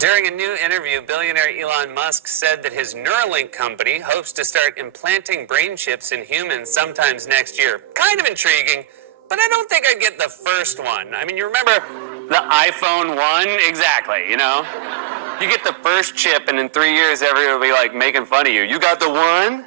During a new interview, billionaire Elon Musk said that his Neuralink company hopes to start implanting brain chips in humans sometimes next year. Kind of intriguing, but I don't think I'd get the first one. I mean, you remember the iPhone 1? Exactly, you know? You get the first chip, and in 3 years, everyone will be like making fun of you. You got the one?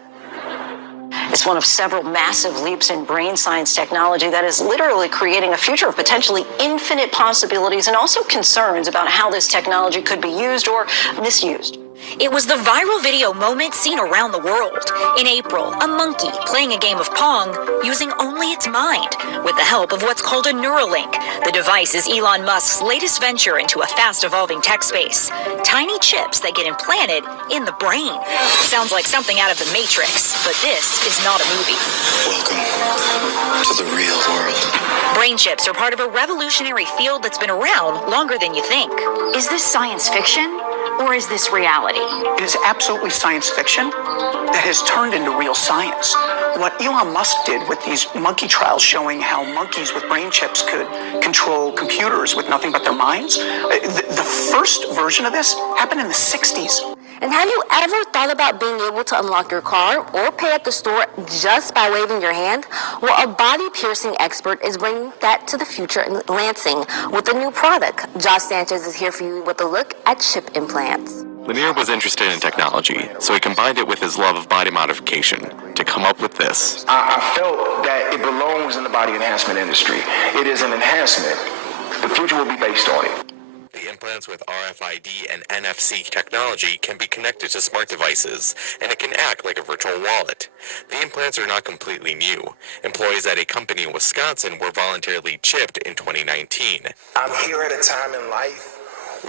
It's one of several massive leaps in brain science technology that is literally creating a future of potentially infinite possibilities and also concerns about how this technology could be used or misused. It was the viral video moment seen around the world. In April, a monkey playing a game of Pong using only its mind with the help of what's called a Neuralink. The device is Elon Musk's latest venture into a fast-evolving tech space. Tiny chips that get implanted in the brain. Sounds like something out of The Matrix, but this is not a movie. Welcome to the real world. Brain chips are part of a revolutionary field that's been around longer than you think. Is this science fiction? Or is this reality? It is absolutely science fiction that has turned into real science. What Elon Musk did with these monkey trials showing how monkeys with brain chips could control computers with nothing but their minds, the first version of this happened in the 60s. And have you ever thought about being able to unlock your car or pay at the store just by waving your hand? Well, a body-piercing expert is bringing that to the future in Lansing with a new product. Josh Sanchez is here for you with a look at chip implants. Lanier was interested in technology, so he combined it with his love of body modification to come up with this. I felt that it belongs in the body enhancement industry. It is an enhancement. The future will be based on it. The implants with RFID and NFC technology can be connected to smart devices, and it can act like a virtual wallet. The implants are not completely new. Employees at a company in Wisconsin were voluntarily chipped in 2019. I'm here at a time in life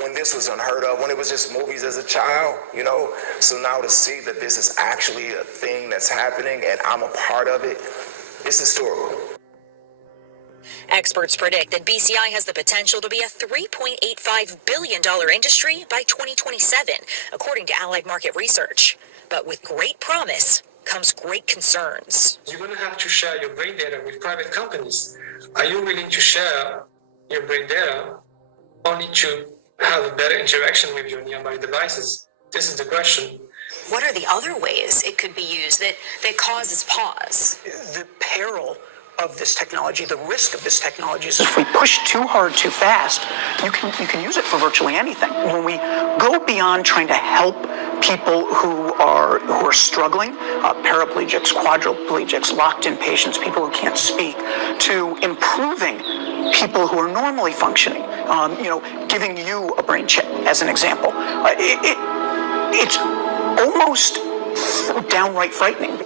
when this was unheard of, when it was just movies as a child, you know? So now to see that this is actually a thing that's happening and I'm a part of it, it's historical. Experts predict that BCI has the potential to be a $3.85 billion industry by 2027, according to Allied Market Research. But with great promise comes great concerns. You're going to have to share your brain data with private companies. Are you willing to share your brain data only to have a better interaction with your nearby devices? This is the question. What are the other ways it could be used that causes pause? The peril of this technology, the risk of this technology is if we push too hard, too fast, you can use it for virtually anything. When we go beyond trying to help people who are struggling, paraplegics, quadriplegics, locked-in patients, people who can't speak, to improving people who are normally functioning, giving you a brain chip as an example, it's almost downright frightening.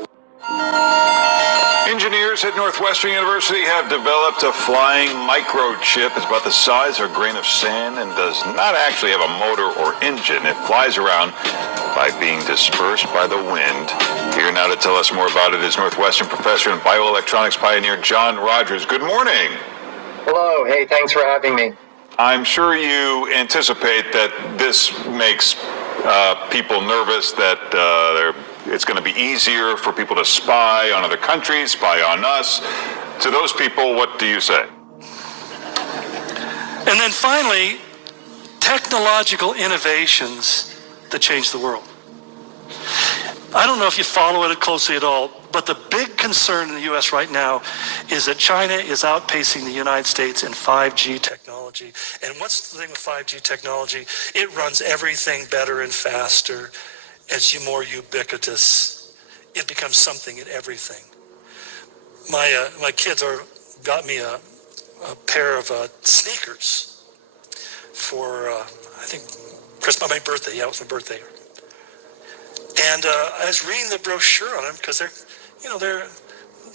Engineers at Northwestern University have developed a flying microchip. It's about the size of a grain of sand and does not actually have a motor or engine. It flies around by being dispersed by the wind. Here now to tell us more about it is Northwestern professor and bioelectronics pioneer John Rogers. Good morning. Hello. Hey, thanks for having me. I'm sure you anticipate that this makes people nervous, that it's going to be easier for people to spy on other countries, spy on us. To those people, what do you say? And then finally, technological innovations that change the world. I don't know if you follow it closely at all, but the big concern in the U.S. right now is that China is outpacing the United States in 5G technology. And what's the thing with 5G technology? It runs everything better and faster. It's more ubiquitous. It becomes something in everything. My kids got me a pair of sneakers for I think my birthday. Yeah, it was my birthday. And I was reading the brochure on them because they're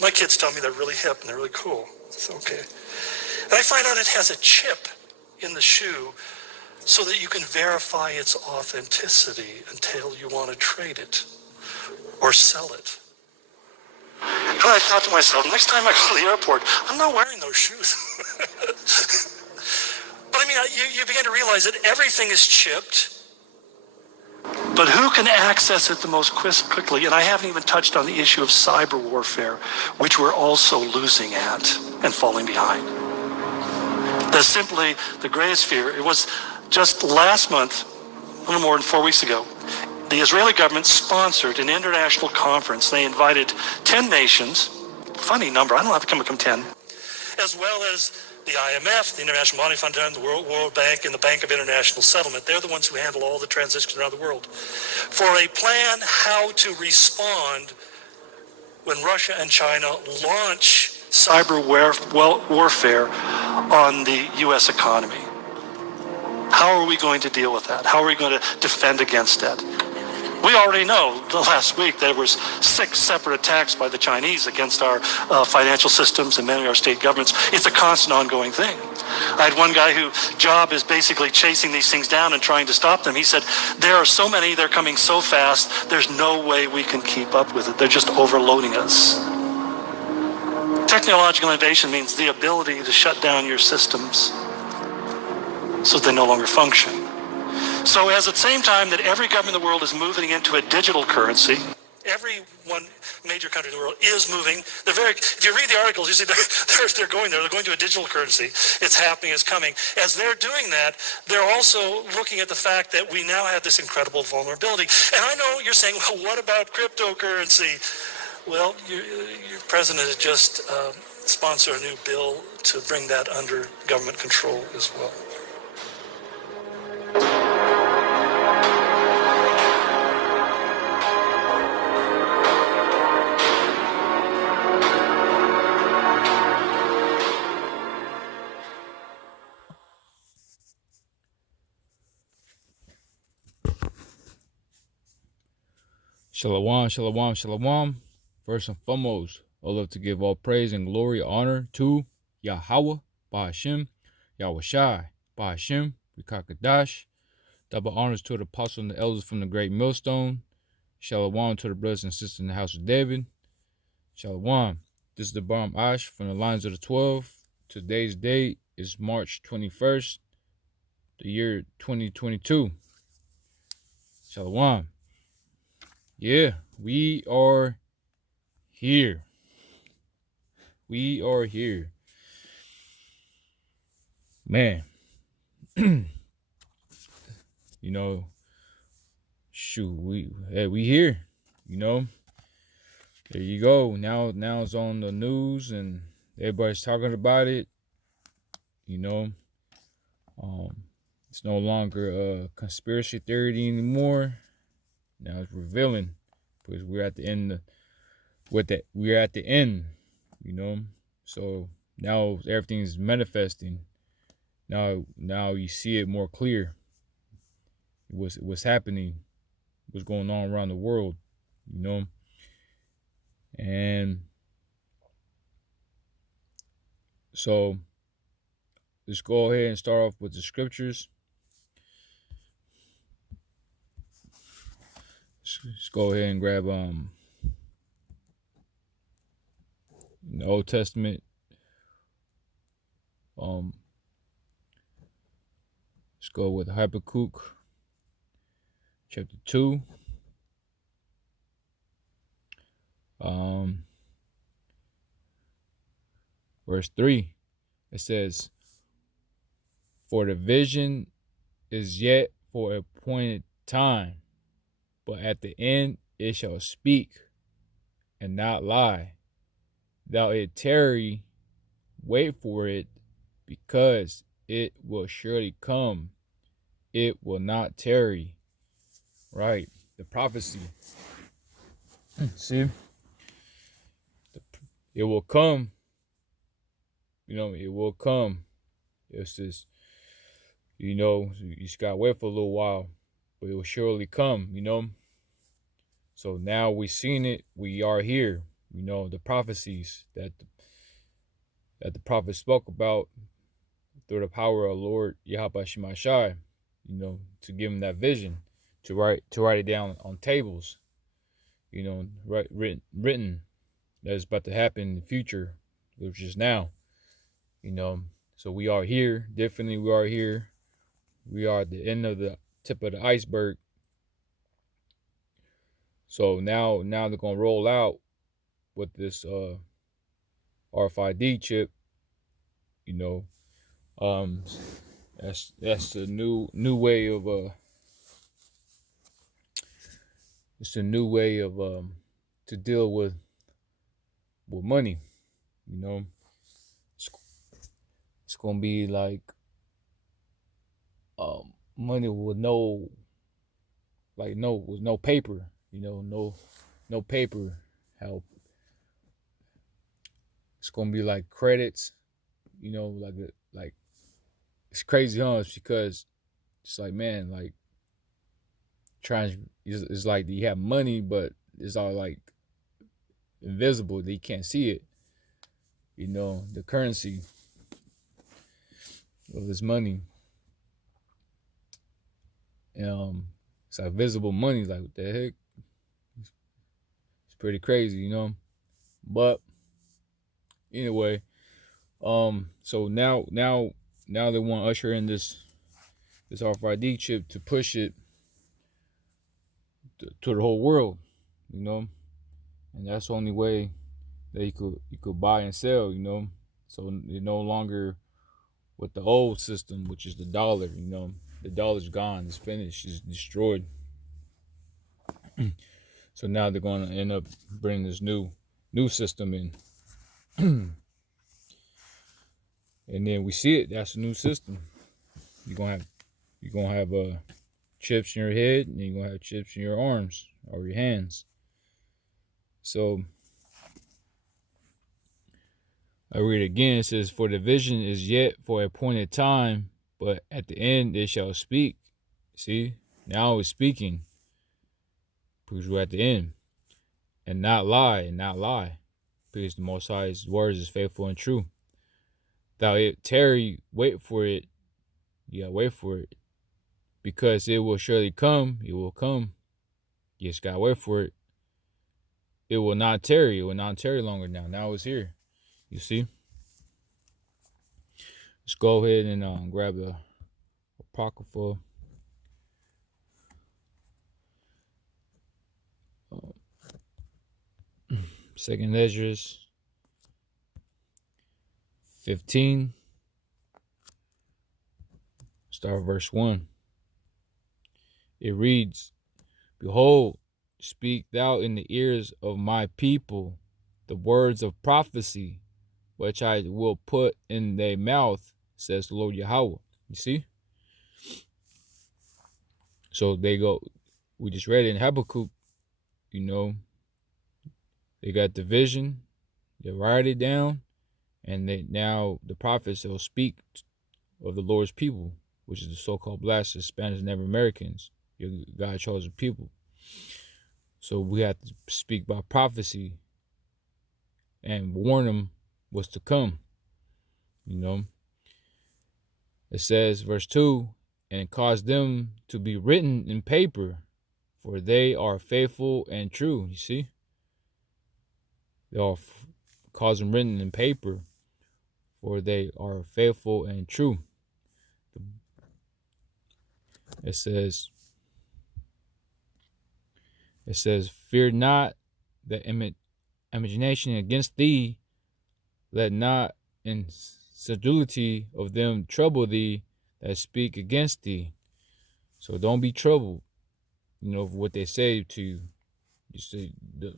my kids tell me they're really hip and they're really cool. It's okay. And I find out it has a chip in the shoe so that you can verify its authenticity until you want to trade it or sell it. And I thought to myself, next time I go to the airport, I'm not wearing those shoes. But I mean, you begin to realize that everything is chipped, but who can access it the most quickly? And I haven't even touched on the issue of cyber warfare, which we're also losing at and falling behind. That's simply the greatest fear. It was just last month, a little more than 4 weeks ago, the Israeli government sponsored an international conference. They invited 10 nations, funny number, I don't know how to come up with 10, as well as the IMF, the International Monetary Fund, the World Bank, and the Bank of International Settlement. They're the ones who handle all the transitions around the world, for a plan how to respond when Russia and China launch cyber warfare on the U.S. economy. How are we going to deal with that? How are we going to defend against that? We already know the last week there was 6 separate attacks by the Chinese against our financial systems and many of our state governments. It's a constant ongoing thing. I had one guy whose job is basically chasing these things down and trying to stop them. He said, there are so many, they're coming so fast, there's no way we can keep up with it. They're just overloading us. Technological innovation means the ability to shut down your systems so they no longer function. So as at the same time that every government in the world is moving into a digital currency, every one major country in the world is moving. If you read the articles, you see they're going there. They're going to a digital currency. It's happening, it's coming. As they're doing that, they're also looking at the fact that we now have this incredible vulnerability. And I know you're saying, well, what about cryptocurrency? Well, your president has just sponsored a new bill to bring that under government control as well. Shalom, shalom, shalom. First and foremost, I love to give all praise and glory, honor to Yahweh, Bahashem, Yahweh Shai, Bahashem, Rikakadash. Double honors to the apostles and the elders from the great millstone. Shalom to the brothers and sisters in the house of David. Shalom. This is the Baram Ash from the Lines of the 12. Today's date is March 21st, the year 2022. Shalom. Yeah, we are here. We are here. Man. You know, shoot, we here, you know. There you go. Now it's on the news and everybody's talking about it. You know. It's no longer a conspiracy theory anymore. Now it's revealing, because we're at the end. We're at the end, you know. So now everything is manifesting. Now you see it more clear. What's happening, what's going on around the world, you know. And so let's go ahead and start off with the scriptures. Let's go ahead and grab the Old Testament. Let's go with Habakkuk chapter 2. Verse 3. It says, "For the vision is yet for a appointed time, but at the end it shall speak and not lie. Though it tarry, wait for it, because it will surely come. It will not tarry." Right, the prophecy. See? It will come. You know, it will come. It's just, you know, you just gotta wait for a little while, but it will surely come, you know. So now we've seen it. We are here. You know, the prophecies that the prophet spoke about through the power of Lord Yahweh Shemashai, you know, to give him that vision, to write it down on tables, you know, written that's about to happen in the future, which is now, you know. So we are here. Definitely we are here. We are at the end of the tip of the iceberg. So now they're gonna roll out with this RFID chip. You know, that's the new way of it's a new way of to deal with money. You know, it's, it's gonna be like money with no with no paper. You know, no paper. How it's gonna be like credits. You know, like it's crazy, huh? It's because it's like, man, like trying. It's like you have money, but it's all like invisible. That you can't see it. You know, the currency of this money. It's like visible money. Like, what the heck? It's pretty crazy, you know. But anyway, so now they want to usher in this RFID chip to push it to the whole world, you know, and that's the only way that you could buy and sell, you know. So you're no longer with the old system, which is the dollar, you know. The dollar's gone, it's finished, it's destroyed. So now they're going to end up bringing this new system in. And then we see it, that's a new system. You're gonna have chips in your head, and you're gonna have chips in your arms or your hands. So I read again, it says, for the vision is yet for a appointed time, but at the end it shall speak. See, now it's speaking, because we're at the end, and not lie, because the Most High's words is faithful and true. Thou it tarry, wait for it. Yeah, wait for it, because it will surely come. It will come. You just gotta wait for it. It will not tarry. It will not tarry longer now. Now it's here. You see? Let's go ahead and grab the Apocrypha. Second Esdras 15. Start verse 1. It reads, behold, speak thou in the ears of my people the words of prophecy, which I will put in their mouth, says the Lord Yahweh. You see? So they go, we just read it in Habakkuk, you know, they got the vision, they write it down, and now the prophets will speak of the Lord's people, which is the so-called blessed Spanish and Native Americans, your God chosen people. So we have to speak by prophecy and warn them what's to come. You know, it says, verse 2, and cause them to be written in paper, for they are faithful and true. You see, they are cause them written in paper, for they are faithful and true. It says, fear not the imagination against thee, let not in sedulity of them trouble thee that speak against thee. So don't be troubled, you know, for what they say to you. You see,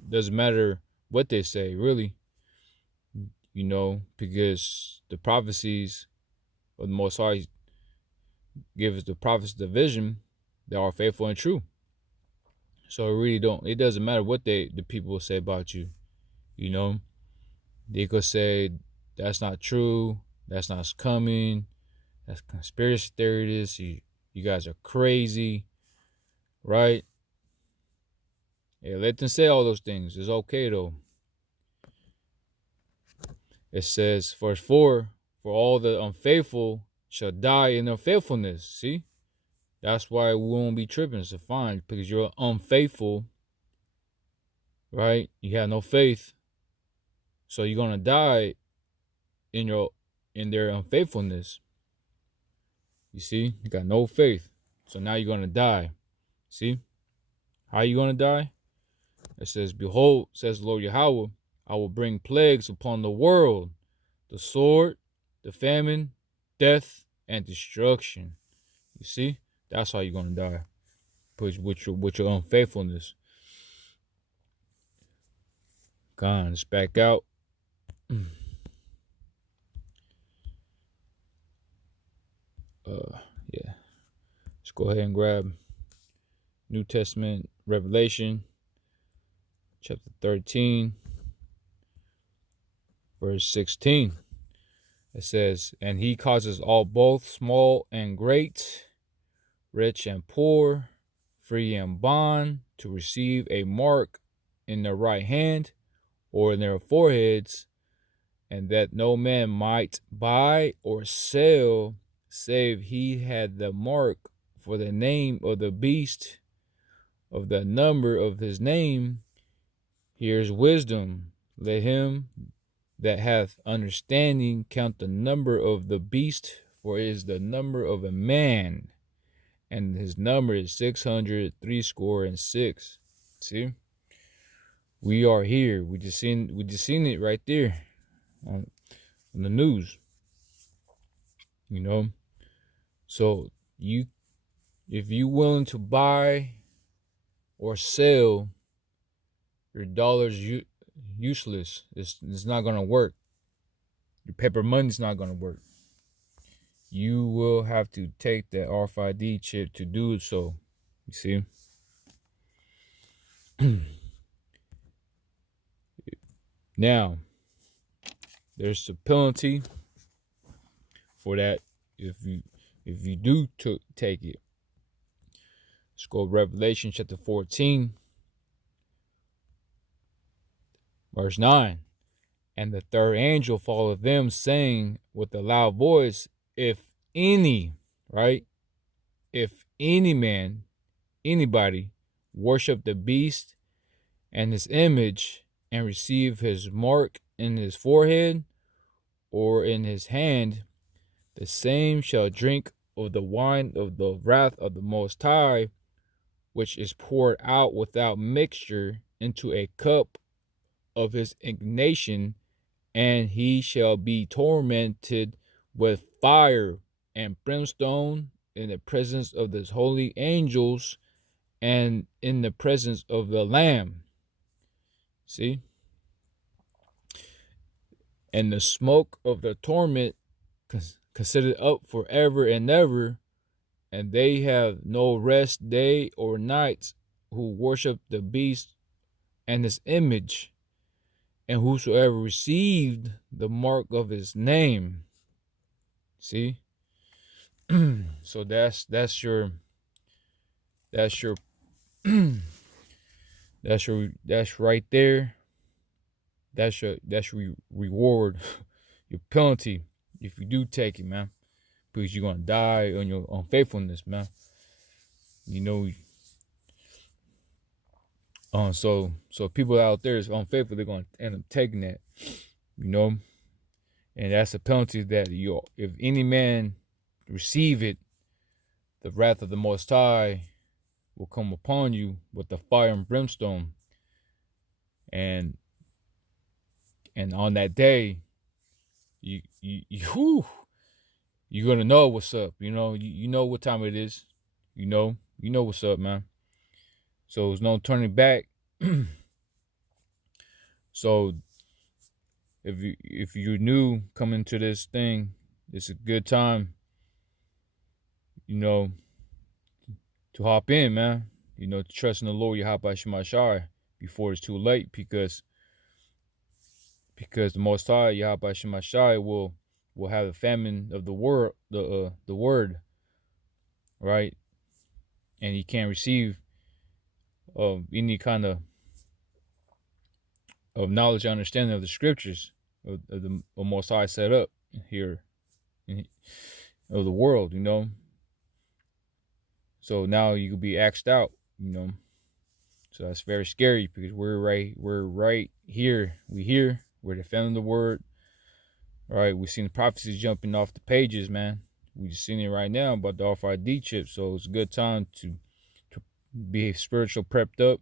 doesn't matter what they say, really, you know, because the prophecies of the Most High give us the prophets the vision that are faithful and true. So it doesn't matter what the people will say about you, you know. They could say that's not true, that's not coming, that's conspiracy theories, you guys are crazy, right? Yeah, let them say all those things. It's okay though. It says, verse 4, for all the unfaithful shall die in their faithfulness. See? That's why we won't be tripping. It's fine, because you're unfaithful, right? You have no faith. So you're gonna die in their unfaithfulness. You see? You got no faith. So now you're gonna die. See? How are you gonna die? It says, behold, says the Lord Yahweh, I will bring plagues upon the world, the sword, the famine, death, and destruction. You see? That's how you're gonna die. With your unfaithfulness. Gone. It's back out. Yeah. Let's go ahead and grab New Testament Revelation, chapter 13, verse 16. It says, "And he causes all, both small and great, rich and poor, free and bond, to receive a mark in their right hand or in their foreheads, and that no man might buy or sell save he had the mark for the name of the beast, of the number of his name. Here's wisdom. Let him that hath understanding count the number of the beast, for it is the number of a man, and his number is 666. See, we are here. We just seen it right there on the news. You know, so if you willing to buy or sell, your dollar's useless. It's not gonna work. Your paper money's not gonna work. You will have to take that RFID chip to do it. So, you see. Now, there's a penalty for that if you do take it. Let's go Revelation chapter 14, verse 9. "And the third angel followed them, saying with a loud voice, if any man, anybody, worship the beast and his image, and receive his mark in his forehead or in his hand, the same shall drink of the wine of the wrath of the Most High, which is poured out without mixture into a cup of his indignation, and he shall be tormented with fire and brimstone in the presence of the holy angels and in the presence of the Lamb." See? "And the smoke of the torment considered up forever and ever, and they have no rest day or night who worship the beast and his image, and whosoever received the mark of his name." See? So that's your that's right there. That's your reward, your penalty if you do take it, man. Because you're gonna die on your unfaithfulness, man. You know. So people out there is unfaithful, they're gonna end up taking that, you know. And that's a penalty that if any man receive it, the wrath of the Most High will come upon you with the fire and brimstone. And on that day, you're gonna know what's up. You know, you know what time it is. You know what's up, man. So there's no turning back. So if you're new coming to this thing, it's a good time, you know, to hop in, man. You know, to trust in the Lord Yahweh Shemashai before it's too late, because the Most High Yahweh Shemashai will have the famine of the word, the word, right? And he can't receive any kind of knowledge and understanding of the scriptures of the Most High set up here of the world, you know. So now you could be axed out, you know. So that's very scary, because we're right here. We're defending the word. All right, we've seen the prophecies jumping off the pages, man. We just seen it right now about the RFID chip. So it's a good time to be spiritual prepped up,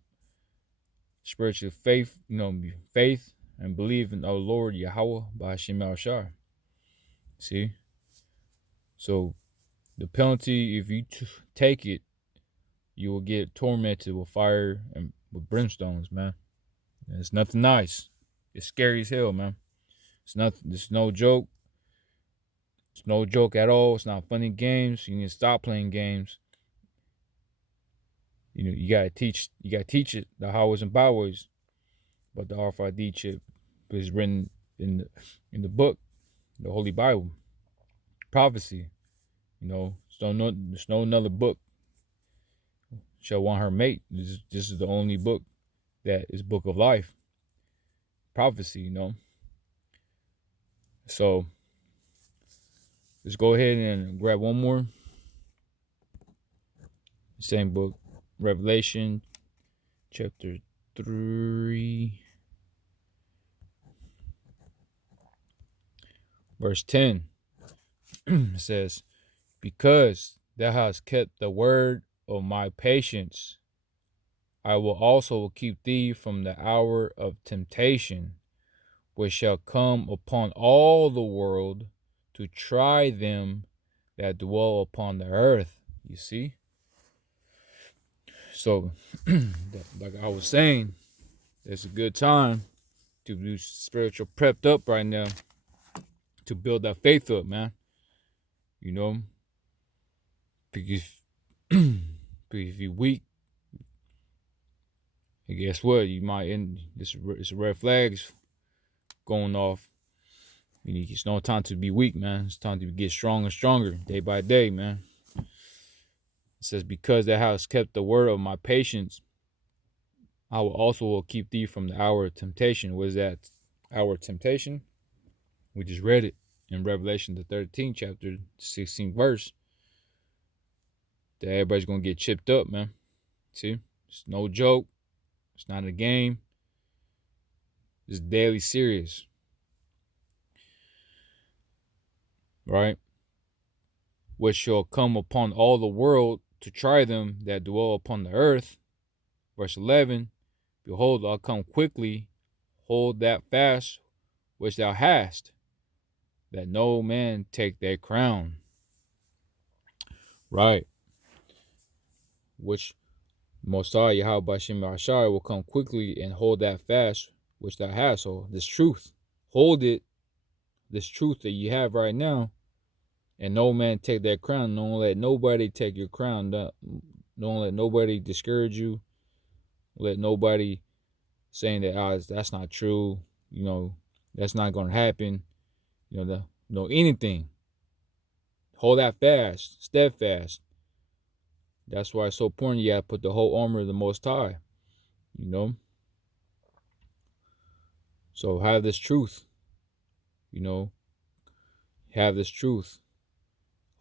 spiritual faith, you know, faith and believe in our Lord Yahweh B'Hashem Al-Shai. See? So the penalty, if you take it, you will get tormented with fire and with brimstones, man. And it's nothing nice. It's scary as hell, man. It's no joke. It's no joke at all. It's not funny games. You need to stop playing games. You know, you gotta teach it the hows and byways. But the RFID chip is written in the book, the Holy Bible, prophecy. You know, there's no another book shall want her mate. This is the only book that is book of life, prophecy. You know. So let's go ahead and grab one more. Same book, Revelation, chapter 3, verse 10. It says, because thou hast kept the word of my patience, I will also keep thee from the hour of temptation, which shall come upon all the world to try them that dwell upon the earth. You see? So, like I was saying, it's a good time to be spiritual prepped up right now, to build that faith up, man. You know, because if you're weak, and guess what? You might end. It's red flags going off. It's no time to be weak, man. It's time to get stronger and stronger day by day, man. It says, because thou hast kept the word of my patience, I will also keep thee from the hour of temptation. What is that hour of temptation? We just read it in Revelation, the 13th chapter, 16th verse. That everybody's going to get chipped up, man. See? It's no joke. It's not a game. It's deadly serious. Right? Which shall come upon all the world to try them that dwell upon the earth. Verse 11. Behold, I'll come quickly. Hold that fast which thou hast, that no man take their crown. Right. Which Most High Yahweh Hashem Ashai will come quickly and hold that fast which thou hast. So this truth, hold it, this truth that you have right now, and no man take that crown. Don't let nobody take your crown. Don't let nobody discourage you. Let nobody saying that that's not true. You know, that's not going to happen. You know, anything. Hold that fast, steadfast. That's why it's so important. You got to put the whole armor of the Most High. You know. So have this truth. You know. Have this truth.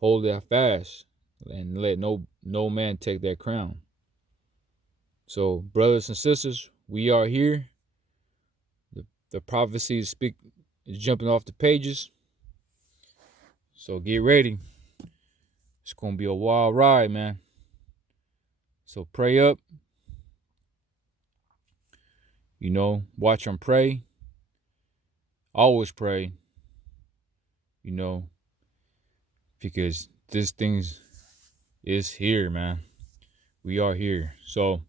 Hold that fast, and let no man take that crown. So, brothers and sisters, we are here. The prophecy is jumping off the pages. So get ready. It's gonna be a wild ride, man. So pray up. You know, watch and pray. Always pray. You know, because this thing is here, man. We are here. So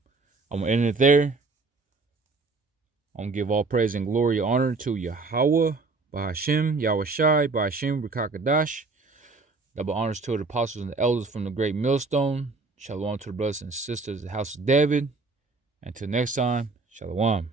I'm going to end it there. I'm going to give all praise and glory and honor to Yahweh, Bahashim, Yahweh Shai, Bahashim, Rikakadash. Double honors to the apostles and the elders from the great millstone. Shalom to the brothers and sisters of the house of David. Until next time, Shalom.